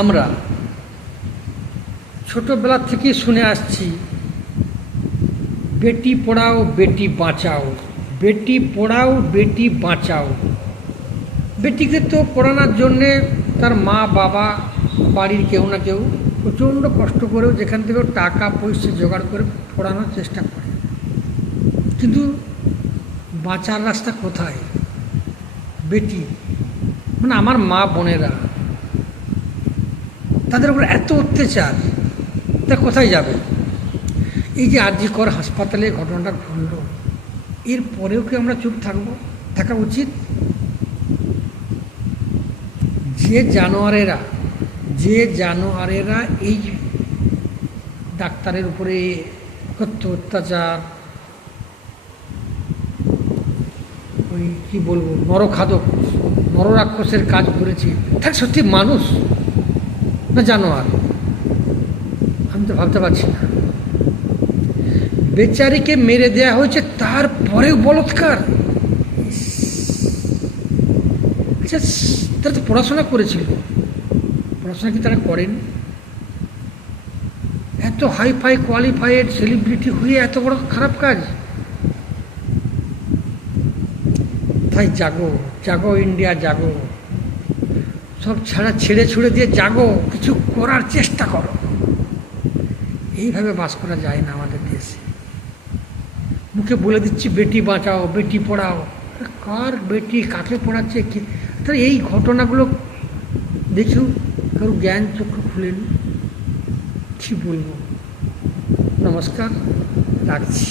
আমরা ছোটবেলা থেকেই শুনে আসছি, বেটি পড়াও বেটি বাঁচাও, বেটি পড়াও বেটি বাঁচাও। বেটিকে তো পড়ানোর জন্যে তার মা বাবা, বাড়ির কেউ না কেউ প্রচণ্ড কষ্ট করেও যেখান থেকেও টাকা পয়সা জোগাড় করে পড়ানোর চেষ্টা করে। কিন্তু বাঁচার রাস্তা কোথায়? বেটি মানে আমার মা বোনেরা, তাদের উপর এত অত্যাচার, তা কোথায় যাবে? এই যে আরজি কর হাসপাতালে ঘটনাটা ঘটল, এর পরেও কি আমরা চুপ থাকবো? থাকা উচিত? যে জানোয়ারেরা এই ডাক্তারের উপরে কত অত্যাচার, ওই কী বলবো, নরখাদক নররাক্ষসের কাজ করেছে, তার সত্যি মানুষ না জানোয়ার? আমি তো ভাবতে পারছি না। বেচারিকে মেরে দেয়া হয়েছে, তারপরেও বলৎকার। আচ্ছা, তারা তো পড়াশোনা করেছিল, পড়াশোনা কি তারা করেন? এত হাইফাই কোয়ালিফাইড সেলিব্রিটি হয়ে এত বড় খারাপ কাজ? তাই জাগো, জাগো ইন্ডিয়া জাগো, সব ছেড়ে ছুড়ে দিয়ে জাগো, কিছু করার চেষ্টা করো। এইভাবে বাস করা যায় না আমাদের দেশে। মুখে বলে দিচ্ছি বেটি বাঁচাও বেটি পড়াও, কার বেটি কাকে পড়াচ্ছে কে? তাহলে এই ঘটনাগুলো দেখেও কারো জ্ঞান চক্ষু খুলেনি। কী বলবো? নমস্কার, রাখছি।